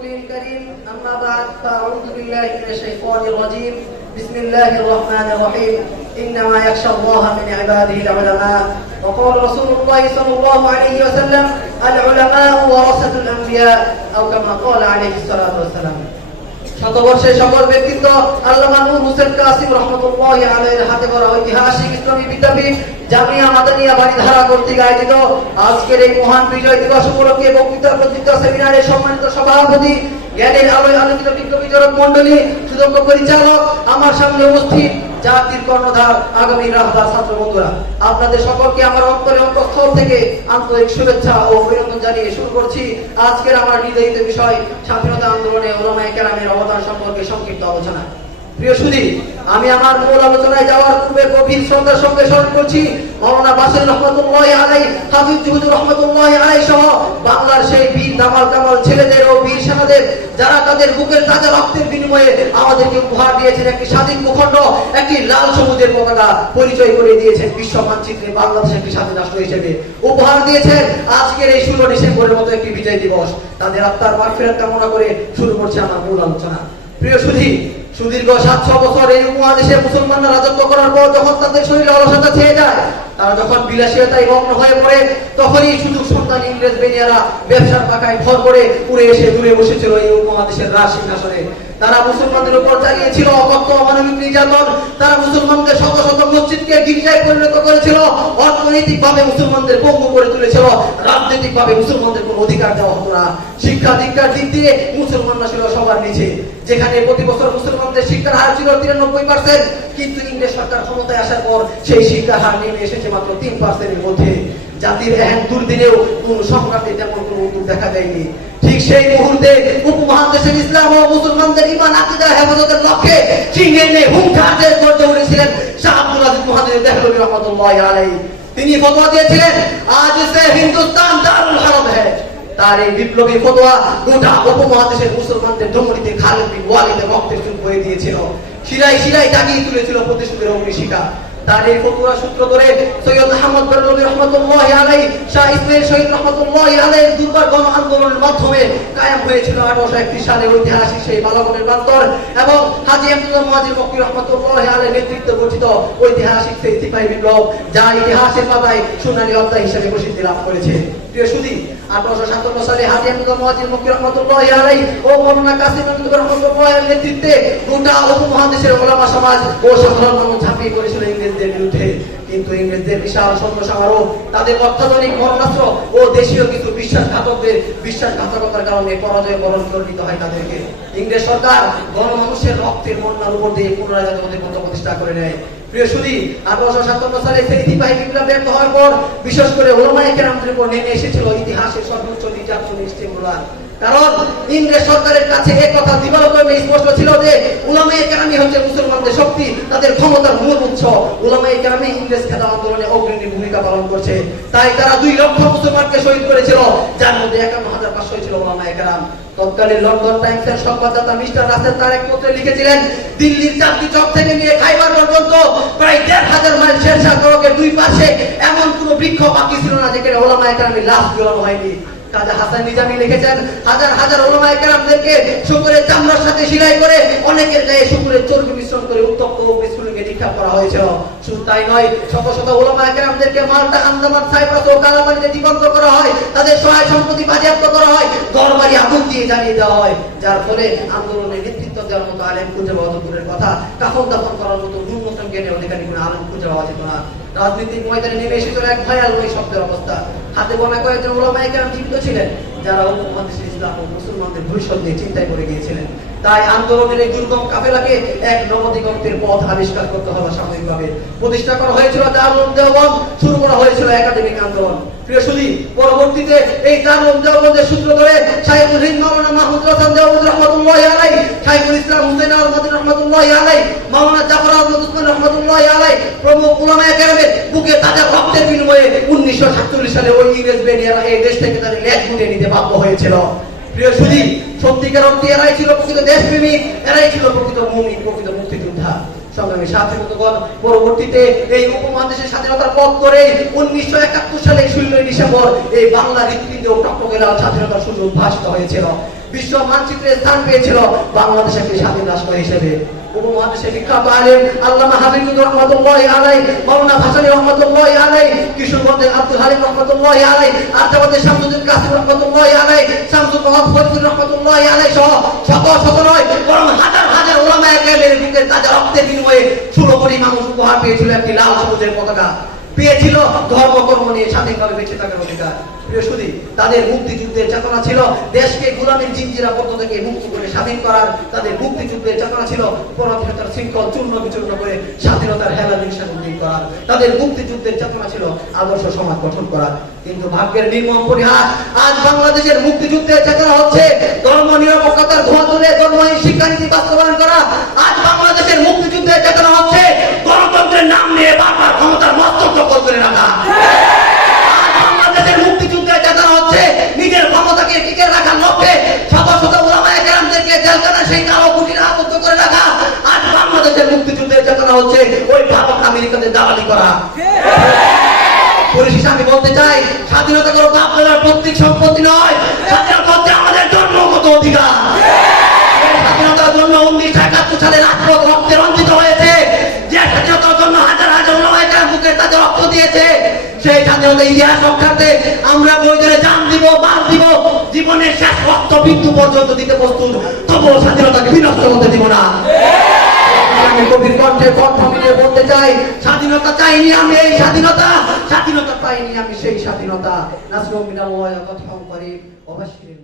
رسوله الكريم أما بعد فأعوذ بالله من الشيطان الرجيم بسم الله الرحمن الرحيم إنما يخشى الله من عباده العلماء وقال رسول الله صلى الله عليه وسلم العلماء ورثة الأنبياء أو كما قال عليه الصلاة والسلام শতবর্ষের সকল ব্যক্তিত্ব আল্লামা নূর হোসেন কাসিম রাহমাতুল্লাহি আলাইহির হাতে গড়া ঐতিহাসিক ইসলামী বিদ্যাপীঠ জামিয়া মাদানিয়া বাড়িধারা কর্তৃক আয়োজিত আজকের এই মহান বিজয় দিবস উপলক্ষে বক্তৃতা প্রতিযোগিতা সেমিনারের সম্মানিত সভাপতি জ্ঞানের আলোয় আলোকিত বিজ্ঞ বিতরক মণ্ডলী সুদক্ষ পরিচালক আমার সামনে উপস্থিত জাতির কর্ণধার আগামী রাহবার ছাত্র বন্ধুরা, আপনাদের সকলকে আমার অন্তরের অন্তঃস্থল থেকে আন্তরিক শুভেচ্ছা ও অভিনন্দন জানিয়ে শুরু করছি আজকের আমার নির্ধারিত বিষয় স্বাধীনতা আন্দোলনে উলামায়ে কেরামের অবদান সম্পর্কে সংক্ষিপ্ত আলোচনা। প্রিয় সুধী, আমি আমার মূল আলোচনায় যাওয়ার পূর্বে গভীর শ্রদ্ধার সঙ্গে স্মরণ করছি মাওলানা বাসির রহমাতুল্লাহি আলাইহি, হাফিজ জুহুদুর রহমাতুল্লাহি আলাইহি সহ বাংলার সেই বীর দামাল কামাল ছেলেদের ও বীর সেনাদের যারা তাদের বুকের তাজা রক্তের বিনিময়ে আমাদেরকে উপহার দিয়েছেন একটি স্বাধীন ভূখণ্ড, একটি লাল সবুজের পতাকা, পরিচয় করে দিয়েছেন বিশ্ব মানচিত্রে বাংলাদেশ একটি স্বাধীন রাষ্ট্র হিসেবে, উপহার দিয়েছেন আজকের এই 16 ডিসেম্বরের মতো একটি বিজয় দিবস। তাদের আত্মার মাগফিরাত কামনা করে শুরু করছে আমার মূল আলোচনা। প্রিয় সুধী, সুদীর্ঘ 700 বছর এই উপমহাদেশে মুসলমানরা রাজত্ব করার পর যখন তাদের শরীরে অলসতা ছেয়ে যায়, তারা যখন বিলাসিতায় মগ্ন হয়ে পড়ে, তখনই সুযোগ সন্তান ইংরেজ বেনিয়ারা ব্যবসার পাকায় ভর করে উড়ে এসে দূরে বসেছিল এই উপমহাদেশের রাজ সিংহাসনে। তারা মুসলমানদের উপর চালিয়েছিল অকথ্য অমানবিক নির্যাতন। তারা মুসলমানদের শত শত মসজিদকে গির্জায় পরিণত করেছিল, অর্থনৈতিকভাবে মুসলমানদের পঙ্গু করে তুলেছিল, রাজনৈতিকভাবে মুসলমানদের কোনো অধিকার দেওয়া হতো না। শিক্ষা দীক্ষার দিক দিয়ে মুসলমানরা ছিল সবার নিচে। যেখানে প্রতি বছর মুসলমানদের শিক্ষার হার ছিল 93%, কিন্তু ইংরেজ সরকার ক্ষমতায় আসার পর সেই শিক্ষার হার নেমে এসেছে মাত্র 3%-এর মধ্যে। জাতির এহেন দুর্দিনেও কোন সংঘাতে তেমন কোনো উদ্যোগ দেখা যায়নি। ঠিক সেই মুহূর্তে উপমহাদেশের ইসলাম ও মুসলমানদের ঈমান আকীদা হেফাজতের লক্ষ্যে সিংহের ন্যায় হুঙ্কারে গর্জে উঠেছিলেন শাহ আব্দুল আজিজ মুহাদ্দিস দেহলভী রাহমাতুল্লাহি আলাইহি। তিনি ফতোয়া দিয়েছিলেন আজ সে হিন্দুস্তান দারুল হারব হ্যায়। তার এই বিপ্লবী ফতোয়া গোটা উপমহাদেশের মুসলমানদের ধমনীতে খালিদ বিন ওয়ালিদের রক্তের চুল বয়ে দিয়েছিল, শিরায় শিরায় জাগিয়ে তুলেছিল প্রতিশোধের অগ্নিশিখা। তার এই ফতোয়া সূত্র ধরে সৈয়দ আহমদ বেরলভী রহমাতুল্লাহি আলাইহি, শাহ ইসমাইল শহীদ রহমাতুল্লাহি আলাইহির দুর্বার গণ আন্দোলনের মাধ্যমে কায়েম হয়েছিল 1831 সালে ঐতিহাসিক সেই বালাগনের প্রান্তর, এবং হাজী আব্দুল মুহাজির মক্কি রহমাতুল্লাহি আলাইহির নেতৃত্বে গঠিত ঐতিহাসিক সেই সিপাহী বিপ্লব, যা ইতিহাসের পাতায় সোনালী অধ্যায় হিসেবে প্রসিদ্ধি লাভ করেছে। প্রিয় সুধী, 1857 সালে হাজী আব্দুল মুহাজির মক্কি রহমাতুল্লাহি আলাইহি ও মাওলানা কাসিম রহমাতুল্লাহি আলাইহির নেতৃত্বে গোটা উপমহাদেশের ওলামা সমাজ ও সাধারণ মানুষ ঝাঁপিয়ে পড়েছিল ইংরেজদের বিরুদ্ধে। কিন্তু ইংরেজদের বিশাল সৈন্য সমারোহ, তাদের অত্যাধুনিক মরণাস্ত্র ও দেশীয় কিছু বিশ্বাসঘাতকদের বিশ্বাসঘাতকতার কারণে পরাজয় বরণ করে হয় তাদেরকে। ইংরেজ সরকার গণমানুষের রক্তের বন্যার উপর দিয়ে পুনরায় জাতীয়তাবাদী প্রতিষ্ঠা করে নেয়। প্রিয় সুধী, 1857 সালে সেই সিপাহী বিপ্লব ব্যর্থ হওয়ার পর বিশেষ করে উলামায়ে কেরামদের উপর নেমে এসেছিল ইতিহাসের সর্বোচ্চ নির্যাতন স্টিমুলার। কারণ ইংরেজ সরকারের কাছে এক কথা দিবালোকভাবে স্পষ্ট ছিল যে উলামায়ে কেরামই হচ্ছে মুসলমানদের শক্তি, তাদের ক্ষমতার মূল উৎস। উলামায়ে কেরামই ইংরেজ খেদা আন্দোলনে অগ্রণী ভূমিকা পালন করছে। তাই তারা 2 লক্ষ মুসলমানকে শহীদ করেছিল, যার মধ্যে 51,500 ছিল উলামায়ে কেরাম। তৎকালীন লন্ডন টাইমসের সংবাদদাতা মিস্টার রাসেল তার এক পত্রে লিখেছিলেন, দিল্লির চাঁদনি চক থেকে নিয়ে খাইবার পর্যন্ত প্রায় 1,500 মাইল শেরশাহ সড়কের 2 পাশে এমন কোনো বৃক্ষ বাকি ছিল না যেখানে উলামায়ে কেরামের লাশ ঝুলানো হয়নি। কাজী হাসান নিজামী লিখেছেন, হাজার হাজার উলামায়ে কেরামদেরকে শুকরের চামড়ার সাথে সেলাই করে অনেকের গায়ে শুকরের চর্বি মিশ্রণ করে উত্তপ্ত অগ্নিস্ফুলিঙ্গে নিক্ষেপ করা হয়েছিল। শুধু তাই নয়, শত শত উলামায়ে কেরামদেরকে মাল্টা, আন্দামান, সাইপ্রাস ও কালাপানিতে জীবন্ত করা হয়, তাদের সহায় সম্পত্তি বাজেয়াপ্ত করা হয়, ঘরবাড়ি আগুন দিয়ে জ্বালিয়ে দেওয়া হয়, যার ফলে আন্দোলনের নেতৃত্ব দেওয়ার মতো আলেম খুঁজে পাওয়া দূরের কথা, কাফন দাফন করার মতো ন্যূনতম জ্ঞানের অধিকারী কোনো আলেম খুঁজে পাওয়া যেত না। রাজনীতির ময়দানে নেমে এসেছিল এক ভয়াবহ শব্দের অবস্থা। হাতে গোনা কয়েকজন উলামায়ে কেরাম জীবিত ছিলেন, যারা উপমহাদেশের ইসলাম ও মুসলমানদের ভবিষ্যৎ নিয়ে চিন্তায় পড়ে গিয়েছিলেন। তাই আন্দোলনের এই দুর্গম কাফেলাকে এক নবদিগন্তের পথ আবিষ্কার করতে হবে। সাময়িকভাবে প্রতিষ্ঠা করা হয়েছিল দারুল দেওবন্দ, শুরু করা হয়েছিল একাডেমিক আন্দোলন। প্রিয় সুধী, পরবর্তীতে এই দারুল দেওবন্দের সূত্র ধরে শাইখুল হিন্দ মাওলানা মাহমুদ হাসান দেওবন্দি রহমাতুল্লাহি আলাইহি, শাইখুল ইসলাম হুসাইন আহমদ রহমাতুল্লাহি আলাইহি, মাওলানা জাফর আহমদ উসমান রহমাতুল্লাহি আলাইহি প্রমুখ উলামায়ে কেরামের বুকে তাজা রক্তের বিনিময়ে 1947 সালে ওই ইংরেজ বেনিয়ারা এই দেশ থেকে তাদের লেজ গুটিয়ে নিতে বাধ্য হয়েছিল। প্রিয় সুধী, সত্যিকার অর্থে এরাই ছিল প্রকৃত দেশপ্রেমিক, এরাই ছিল প্রকৃত মুমিন, প্রকৃত মুক্তিযোদ্ধা। সংগ্রামী সাথী বন্ধুগণ, পরবর্তীতে এই উপমহাদেশের স্বাধীনতার পথ করে 1971 সালে 16 ডিসেম্বর এই বাংলা হৃৎপিণ্ডে টকটকে লাল স্বাধীনতার সূর্য উদ্ভাসিত হয়েছিল। বিশ্ব মানচিত্রে স্থান পেয়েছিল বাংলাদেশ একটি স্বাধীন রাষ্ট্র হিসেবে। উপমহাদেশের বিখ্যাত আলেম আল্লামা হাফিজুর রহমাতুল্লাহি আলাইহি, মাওলানা ভাসানী রহমাতুল্লাহি আলাইহি, কিশোরগঞ্জের আব্দুল হালিম রহমাতুল্লাহি আলাইহি, আরজাবাদের শামসুদ্দিন কাসিম রহমাতুল্লাহি আলাইহি, শামসুল মোহাম্মদ ফরিদুর রহমাতুল্লাহি আলাইহি সহ শত শত নয় বরং হাজার হাজার উলামায়ে কেরামের বুকের তাজা রক্তের বিনিময়ে 16 কোটি মানুষ উপহার পেয়েছিল একটি লাল সবুজের পতাকা, পেয়েছিল ধর্ম কর্ম নিয়ে স্বাধীনভাবে বেঁচে থাকার অধিকার। প্রিয় সুধী, তাদের মুক্তিযুদ্ধের চেতনা ছিল দেশকে গোলামীর জিঞ্জিরাবদ্ধ থেকে মুক্ত করে স্বাধীন করার। তাদের মুক্তিযুদ্ধের চেতনা ছিল পরাধীনতার শৃঙ্খল চূর্ণ বিচূর্ণ করে স্বাধীনতার হেলা নিঃশ্বাস উদ্দিন করার। তাদের মুক্তিযুদ্ধের চেতনা ছিল আদর্শ সমাজ গঠন করার। কিন্তু ভাগ্যের নির্মম পরিহাস, আজ বাংলাদেশের মুক্তিযুদ্ধের চেতনা হচ্ছে ধর্ম নিরপেক্ষতার ধোঁয়া তুলে ধর্মহীন শিক্ষানীতি বাস্তবায়ন করা। আজ বাংলাদেশের মুক্তিযুদ্ধের চেতনা হচ্ছে গণতন্ত্রের নাম নিয়ে বারবার ক্ষমতার মস্তক দখল করে রাখা। আজ বাংলাদেশের মুক্তিযুদ্ধের চেতনা হচ্ছে নিজের ক্ষমতাকে টিকে রাখার লক্ষ্যে শত শত উলামায়ে কেরামদেরকে জেলখানায় সেই কালো কুঠিরে আবদ্ধ করে রাখা। আজ বাংলাদেশের মুক্তিযুদ্ধের চেতনা হচ্ছে ওই ভারত আমেরিকাদের দালালি করা। পরিশেষে আমি বলতে চাই, স্বাধীনতা কোনো আপনার পৈতৃক সম্পত্তি নয়, স্বাধীনতা হচ্ছে আমাদের জন্মগত অধিকার। স্বাধীনতার জন্য 1971 সালে রাজপথ রক্তে রঞ্জিত হয়েছে। যে স্বাধীনতার জন্য হাজার হাজার উলামায়ে কেরাম বুকে তাদের রক্ত দিয়েছে, সেই স্বাধীনতার ইতিহাস রক্ষার্থে আমরা প্রয়োজনে জান দিব, মাল দিব, জীবনের শেষ রক্ত বিন্দু পর্যন্ত দিতে প্রস্তুত। তবুও স্বাধীনতাকে বিনষ্ট হতে দিব না। আমি কবির কণ্ঠে কণ্ঠ মিলিয়ে বলতে চাই, স্বাধীনতা চাইনি আমি এই স্বাধীনতা, স্বাধীনতা পাইনি আমি সেই স্বাধীনতা। নাসরুম মিনাল্লাহি ওয়া ফাতহুন করিম ওয়া বাশশিরিল